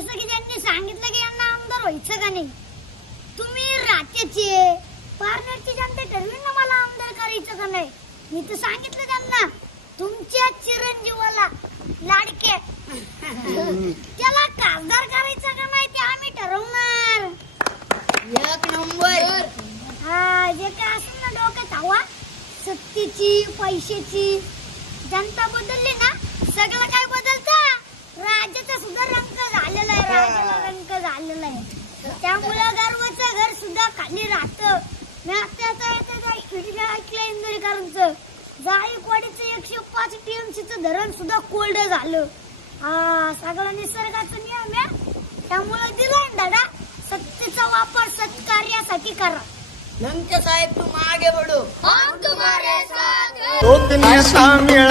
जसं की त्यांनी सांगितलं की यांना आमदार व्हायचं का नाही? तुम्ही राज्याचे पारनेरची जनता ठरवी ना मला आमदार करायचं का नाही? मी तर सांगितलं त्यांना तुमच्या चिरंजीवाला लाडके. त्याला खासदार करायचं का नाही ते आम्ही ठरवणार. एक नंबर. हा जे काय असेल ना डोक्यात हवा सत्तेची पैशाची जनता बदलली ना सगळं काय बदलतं राज्याचा सुद्धा रंग झालेला आहे राज्याला रंग झालेला आहे त्यामुळे गर्वाचं घर सुद्धा खाली राहतं. मी आता आता आता व्हिडिओ ऐकलं इंदोरीकरांचं. जाळीवाडीचं एकशे पाच टीएमसीचं धरण सुद्धा कोल्ड झालं. हा सगळं निसर्गाचा नियम आहे. त्यामुळे दिलाय दादा सत्तेचा वापर सत्कार्यासाठी करा. लंके साहेब तुम आगे बढ़ो हम तुम्हारे साथ हैं. तो असा मिळायचा नाही